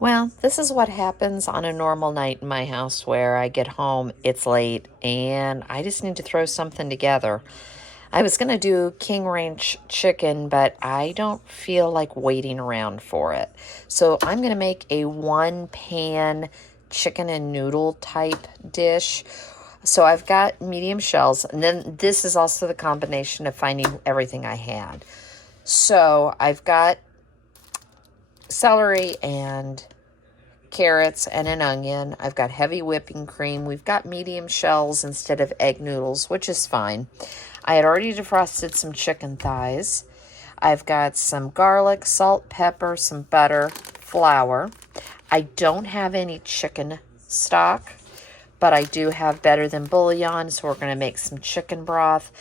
Well, this is what happens on a normal night in my house where I get home, it's late, and I just need to throw something together. I was going to do king ranch chicken, but I don't feel like waiting around for it. So I'm going to make a one pan chicken and noodle type dish. So I've got medium shells, and then this is also the combination of finding everything I had. So I've got celery and carrots and an onion. I've got heavy whipping cream. We've got medium shells instead of egg noodles, which is fine. I had already defrosted some chicken thighs. I've got some garlic, salt, pepper, some butter, flour. I don't have any chicken stock, but I do have better than bouillon, so we're going to make some chicken broth.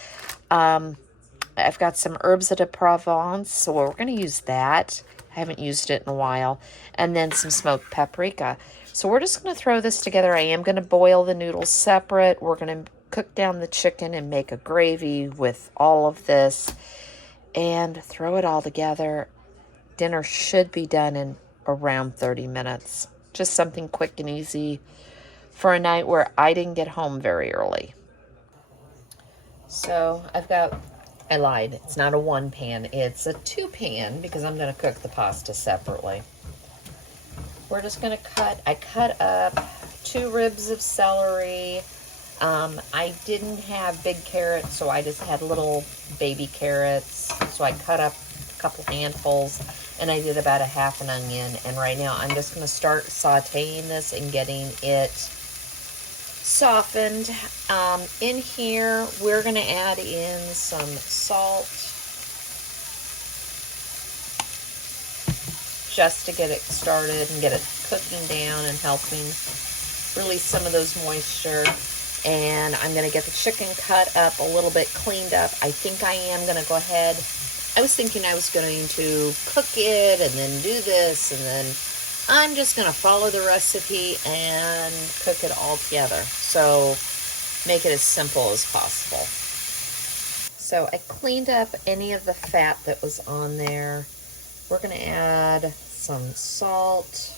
I've got some herbs de Provence, so we're going to use that. I haven't used it in a while. And then some smoked paprika. So we're just going to throw this together. I am going to boil the noodles separate. We're going to cook down the chicken and make a gravy with all of this and throw it all together. Dinner should be done in around 30 minutes. Just something quick and easy for a night where I didn't get home very early. So I lied. It's not a one pan. It's a two pan because I'm going to cook the pasta separately. We're just going to I cut up 2 ribs of celery. I didn't have big carrots, so I just had little baby carrots. So I cut up a couple handfuls, and I did about a half an onion. And right now I'm just going to start sauteing this and getting it softened. In here, we're going to add in some salt just to get it started and get it cooking down and helping release some of those moisture. And I'm going to get the chicken cut up a little bit, cleaned up. I think I am going to go ahead. I was thinking I was going to cook it and then do this, and then I'm just going to follow the recipe and cook it all together. So make it as simple as possible. So I cleaned up any of the fat that was on there. We're going to add some salt.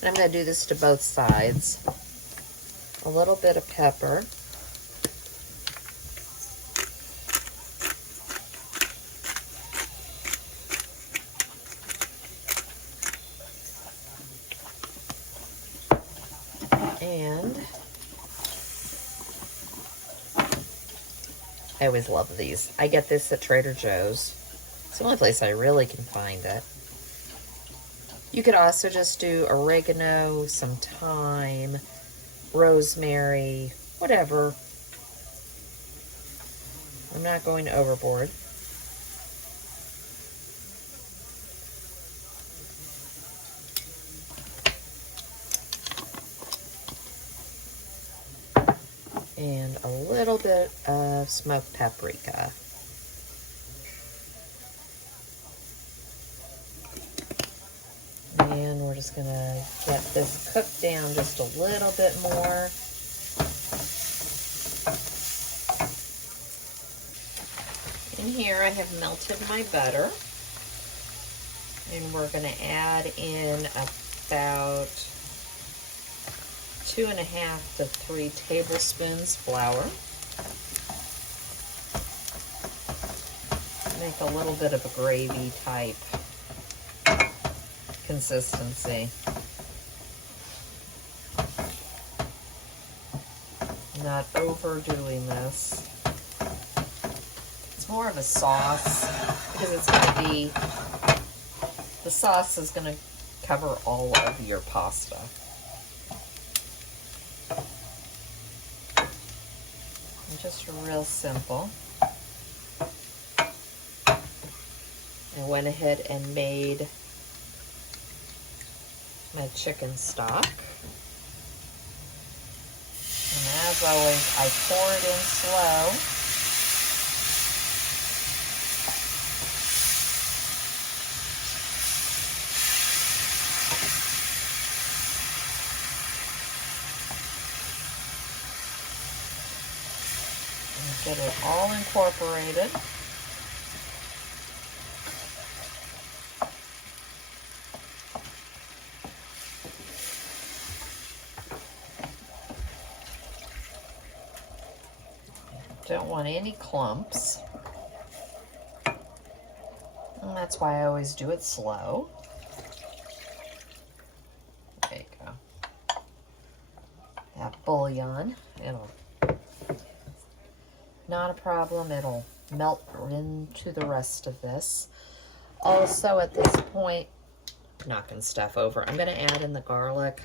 And I'm going to do this to both sides. A little bit of pepper. And I always love these. I get this at Trader Joe's. It's the only place I really can find it. You could also just do oregano, some thyme, rosemary, whatever. I'm not going overboard. And a little bit of smoked paprika. And we're just going to get this cooked down just a little bit more. In here I have melted my butter. And we're going to add in about 2.5 to 3 tablespoons flour. Make a little bit of a gravy type consistency. Not overdoing this. It's more of a sauce because it's going to be, the sauce is going to cover all of your pasta. Just real simple. I went ahead and made my chicken stock. And as always, I pour it in slow. Get it all incorporated. Don't want any clumps. And that's why I always do it slow. There you go. That bouillon, it'll, not a problem. It'll melt into the rest of this. Also, at this point, knocking stuff over, I'm going to add in the garlic.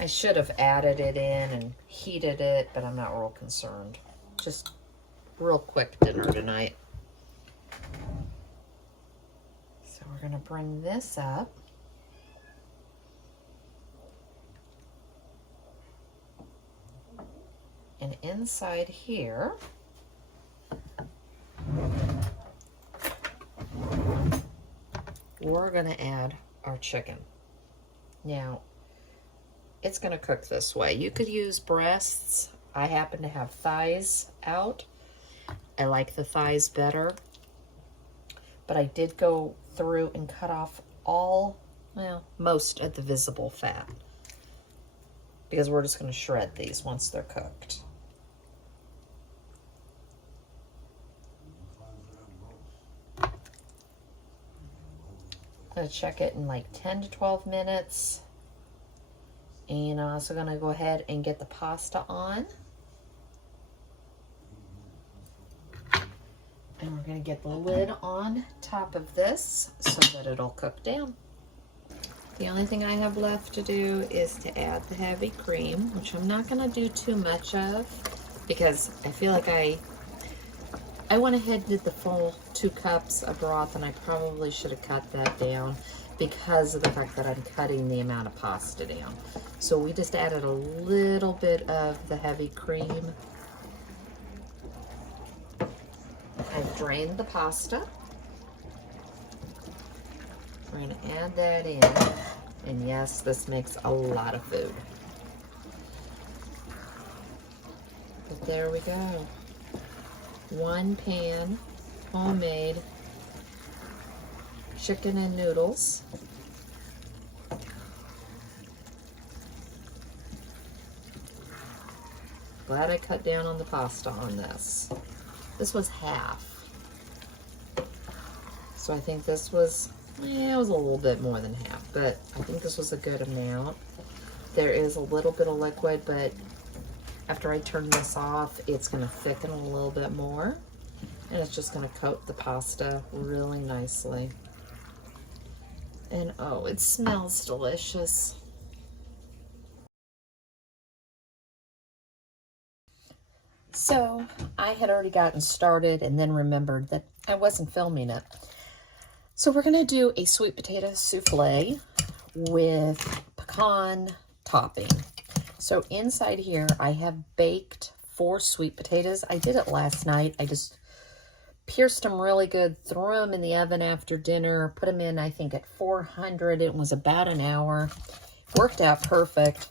I should have added it in and heated it, but I'm not real concerned. Just real quick dinner tonight. So we're going to bring this up. And inside here, we're going to add our chicken. Now, it's going to cook this way. You could use breasts. I happen to have thighs out. I like the thighs better. But I did go through and cut off all, well, most of the visible fat. Because we're just going to shred these once they're cooked. I'm going to check it in like 10 to 12 minutes. And I'm also going to go ahead and get the pasta on. And we're going to get the lid on top of this so that it'll cook down. The only thing I have left to do is to add the heavy cream, which I'm not going to do too much of because I feel like I went ahead and did the full 2 cups of broth, and I probably should have cut that down because of the fact that I'm cutting the amount of pasta down. So we just added a little bit of the heavy cream. I've drained the pasta. We're going to add that in. And yes, this makes a lot of food. But there we go. 1 pan, homemade chicken and noodles. Glad I cut down on the pasta on this. This was half. So I think this was, it was a little bit more than half, but I think this was a good amount. There is a little bit of liquid, but after I turn this off, it's going to thicken a little bit more, and it's just going to coat the pasta really nicely. And oh, it smells delicious. So I had already gotten started and then remembered that I wasn't filming it. So we're going to do a sweet potato soufflé with pecan topping. So inside here, I have baked 4 sweet potatoes. I did it last night. I just pierced them really good, threw them in the oven after dinner, put them in, I think, at 400. It was about an hour. Worked out perfect.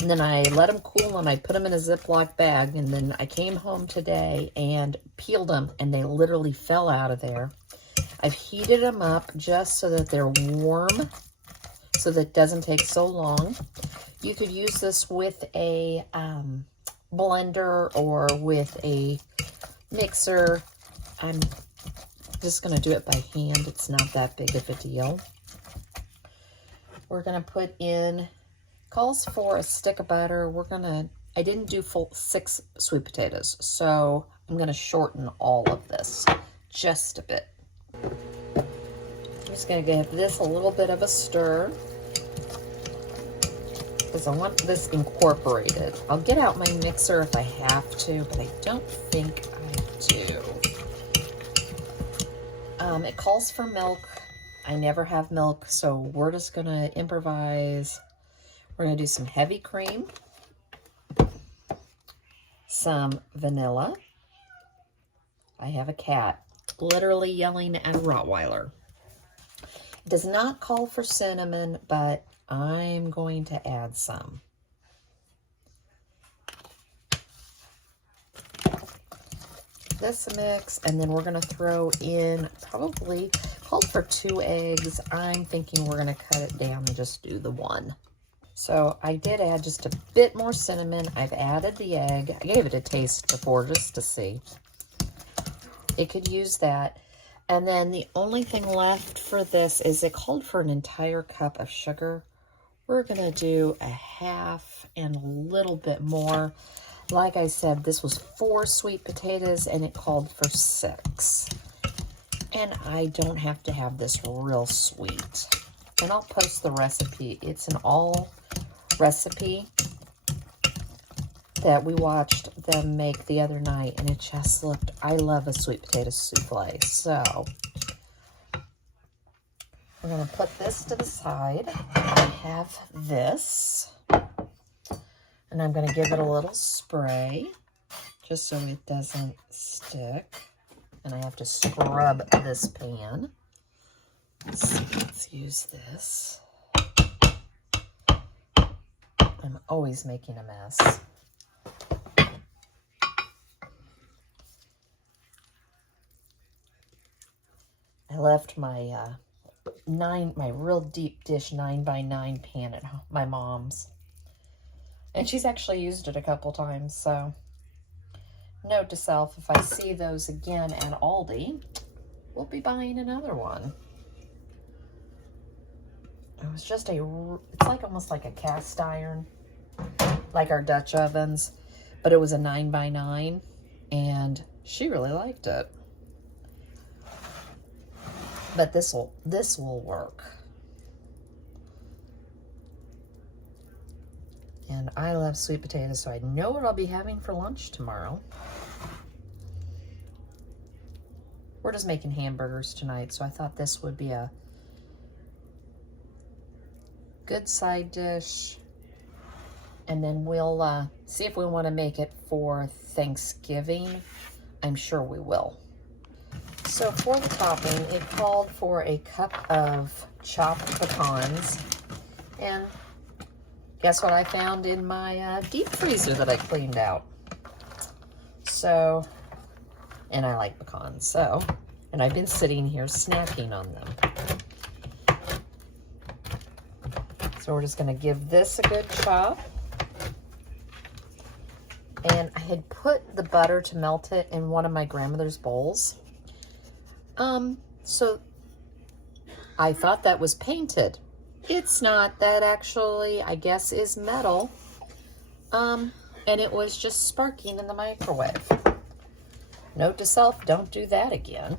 And then I let them cool and I put them in a Ziploc bag. And then I came home today and peeled them, and they literally fell out of there. I've heated them up just so that they're warm, so that it doesn't take so long. You could use this with a blender or with a mixer. I'm just going to do it by hand. It's not that big of a deal. We're going to put in, calls for a stick of butter. I didn't do full 6 sweet potatoes, so I'm going to shorten all of this just a bit. I'm just going to give this a little bit of a stir, because I want this incorporated. I'll get out my mixer if I have to, but I don't think I do. It calls for milk. I never have milk, so we're just going to improvise. We're going to do some heavy cream, some vanilla. I have a cat literally yelling at a Rottweiler. It does not call for cinnamon, but I'm going to add some. This mix, and then we're going to throw in, probably called for 2 eggs. I'm thinking we're going to cut it down and just do the 1. So I did add just a bit more cinnamon. I've added the egg. I gave it a taste before just to see. It could use that. And then the only thing left for this is it called for an entire cup of sugar. We're going to do a half and a little bit more. Like I said, this was 4 sweet potatoes and it called for 6. And I don't have to have this real sweet. And I'll post the recipe. It's an all recipe that we watched them make the other night, and it just looked, I love a sweet potato souffle. So we're going to put this to the side. I have this, and I'm going to give it a little spray just so it doesn't stick. And I have to scrub this pan. So let's use this. I'm always making a mess. I left my my real deep dish 9x9 pan at my mom's, and she's actually used it a couple times. So note to self, if I see those again at Aldi, we'll be buying another one. It was just it's like almost like a cast iron, like our Dutch ovens, but it was a 9x9, and she really liked it. But this will work. And I love sweet potatoes, so I know what I'll be having for lunch tomorrow. We're just making hamburgers tonight, so I thought this would be a good side dish. And then we'll see if we want to make it for Thanksgiving. I'm sure we will. So for the topping, it called for a cup of chopped pecans. And guess what I found in my deep freezer that I cleaned out? So, and I like pecans, so, and I've been sitting here snacking on them. So we're just going to give this a good chop. And I had put the butter to melt it in one of my grandmother's bowls. So I thought that was painted. It's not. That actually, I guess, is metal. And it was just sparking in the microwave. Note to self, don't do that again.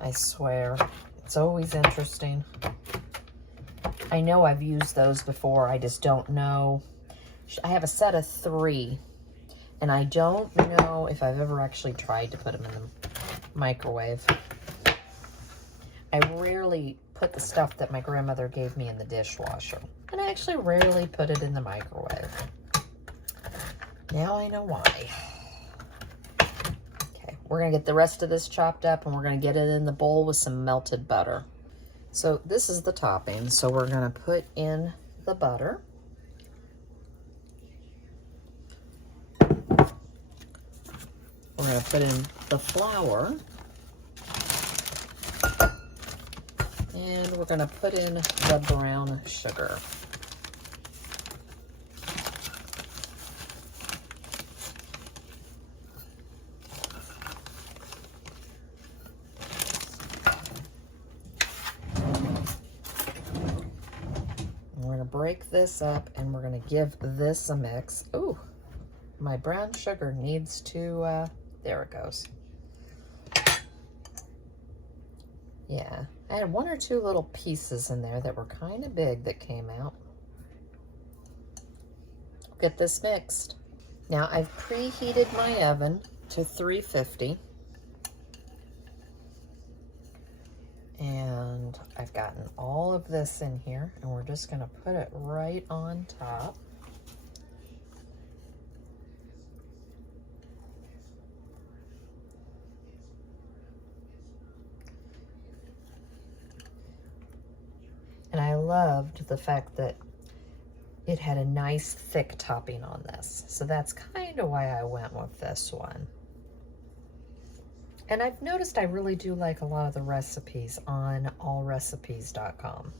I swear, it's always interesting. I know I've used those before, I just don't know. I have a set of 3, and I don't know if I've ever actually tried to put them in the microwave. I rarely put the stuff that my grandmother gave me in the dishwasher, and I actually rarely put it in the microwave. Now I know why. Okay, we're gonna get the rest of this chopped up, and we're gonna get it in the bowl with some melted butter. So this is the topping. So we're gonna put in the butter. We're gonna put in the flour. And we're gonna put in the brown sugar. We're gonna break this up and we're gonna give this a mix. Ooh, my brown sugar needs to, there it goes. Yeah, I had 1 or 2 little pieces in there that were kind of big that came out. Get this mixed. Now I've preheated my oven to 350. And I've gotten all of this in here, and we're just gonna put it right on top. And I loved the fact that it had a nice thick topping on this. So that's kind of why I went with this one. And I've noticed I really do like a lot of the recipes on allrecipes.com.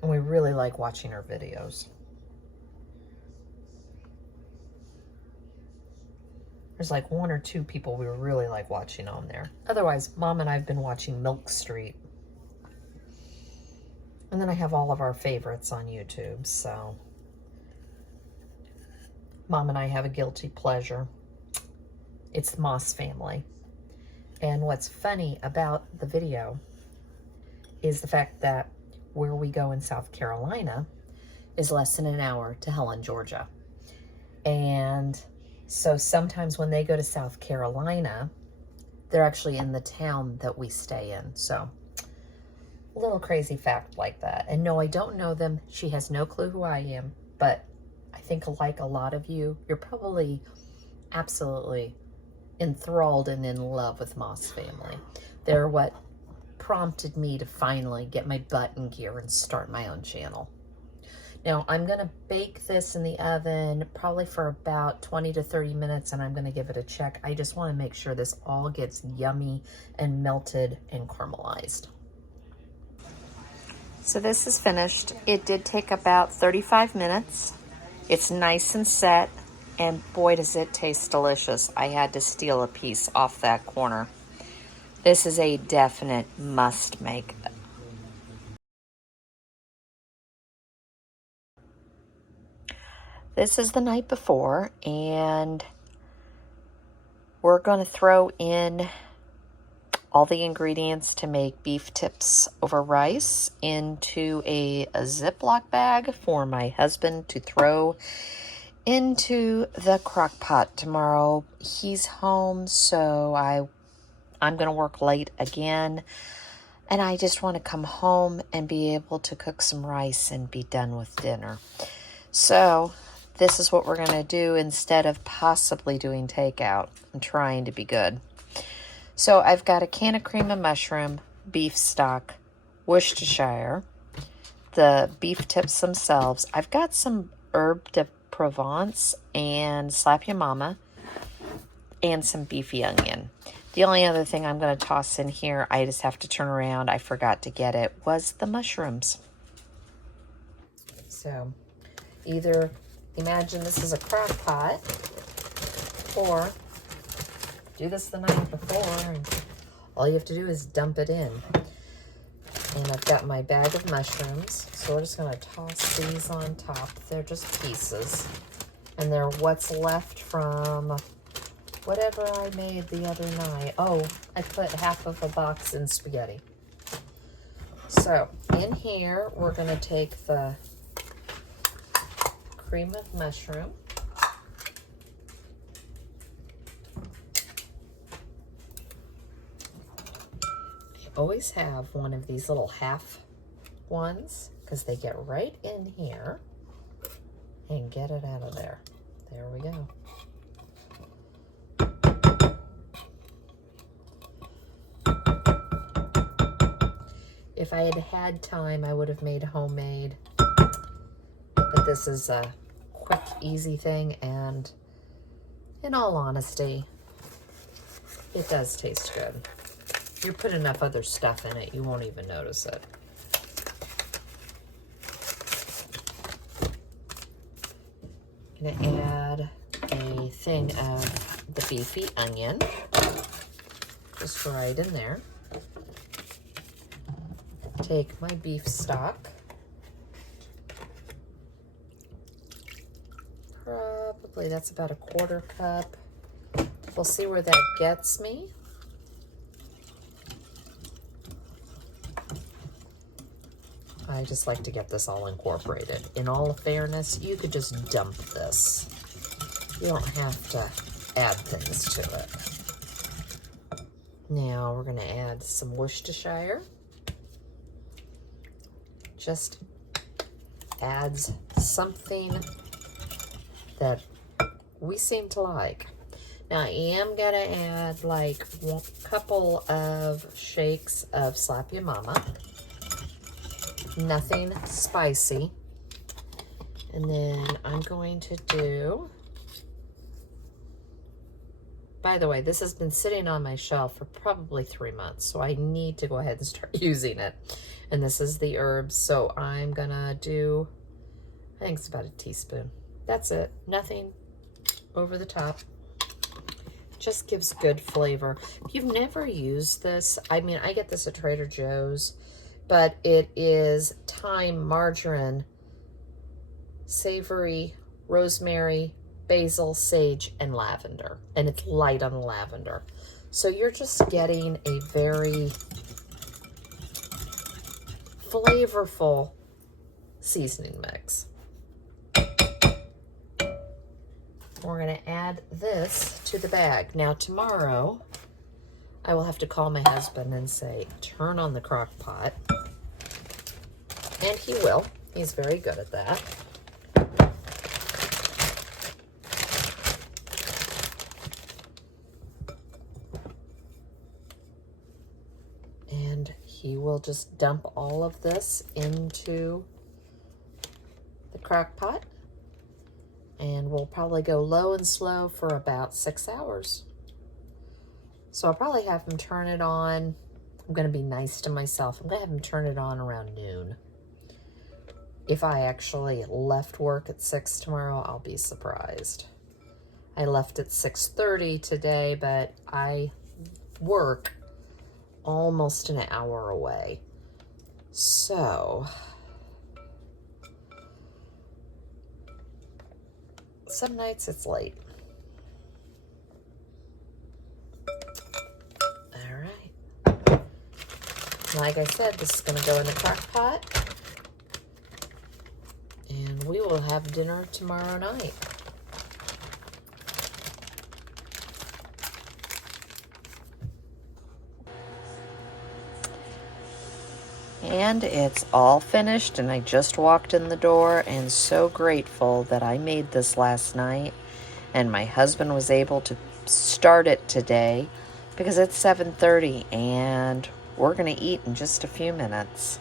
And we really like watching her videos. There's like 1 or 2 people we really like watching on there. Otherwise, Mom and I have been watching Milk Street. And then I have all of our favorites on YouTube, so Mom and I have a guilty pleasure. It's the Moss Family. And what's funny about the video is the fact that where we go in South Carolina is less than an hour to Helen, Georgia. And so sometimes when they go to South Carolina, they're actually in the town that we stay in. So a little crazy fact like that. And no, I don't know them. She has no clue who I am. But I think like a lot of you, you're probably absolutely enthralled and in love with Moss Family. They're what prompted me to finally get my butt in gear and start my own channel. Now I'm gonna bake this in the oven probably for about 20 to 30 minutes, and I'm gonna give it a check. I just wanna make sure this all gets yummy and melted and caramelized. So this is finished. It did take about 35 minutes. It's nice and set. And boy, does it taste delicious. I had to steal a piece off that corner. This is a definite must make. This is the night before, and we're going to throw in all the ingredients to make beef tips over rice into a Ziploc bag for my husband to throw into the crock pot tomorrow. He's home, so I'm going to work late again, and I just want to come home and be able to cook some rice and be done with dinner. So this is what we're going to do instead of possibly doing takeout. I'm trying to be good. So I've got a can of cream of mushroom, beef stock, Worcestershire, the beef tips themselves. I've got some herb de Provence and Slap Your Mama, and some beefy onion. The only other thing I'm going to toss in here, I just have to turn around, I forgot to get it, was the mushrooms. So either imagine this is a crock pot, or do this the night before, and all you have to do is dump it in. And I've got my bag of mushrooms, so we're just going to toss these on top. They're just pieces, and they're what's left from whatever I made the other night. Oh, I put half of a box in spaghetti. So in here, we're going to take the cream of mushroom. Always have one of these little half ones because they get right in here and get it out of there. There we go. If I had had time, I would have made homemade, but this is a quick, easy thing, and in all honesty, it does taste good. You put enough other stuff in it, you won't even notice it. I'm gonna add a thing of the beefy onion, just right in there. Take my beef stock. Probably that's about a 1/4 cup. We'll see where that gets me. I just like to get this all incorporated. In all fairness, you could just dump this. You don't have to add things to it. Now we're gonna add some Worcestershire. Just adds something that we seem to like. Now I am gonna add like a couple of shakes of Slap Your Mama. Nothing spicy. And then I'm going to do By the way, this has been sitting on my shelf for probably 3 months, so I need to go ahead and start using it. And this is the herbs, so I'm gonna do, I think it's about a teaspoon. That's it, nothing over the top. Just gives good flavor. If you've never used this, I mean, I get this at Trader Joe's, but it is thyme, marjoram, savory, rosemary, basil, sage, and lavender. And it's light on the lavender. So you're just getting a very flavorful seasoning mix. We're going to add this to the bag. Now tomorrow, I will have to call my husband and say, turn on the crock pot. And he will. He's very good at that. And he will just dump all of this into the crock pot. And we'll probably go low and slow for about 6 hours. So I'll probably have him turn it on. I'm going to be nice to myself. I'm going to have him turn it on around noon. If I actually left work at 6 tomorrow, I'll be surprised. I left at 6:30 today, but I work almost an hour away. So some nights it's late. All right. Like I said, this is going to go in the crock pot. And we will have dinner tomorrow night. And it's all finished, and I just walked in the door and so grateful that I made this last night and my husband was able to start it today because it's 7:30 and we're going to eat in just a few minutes.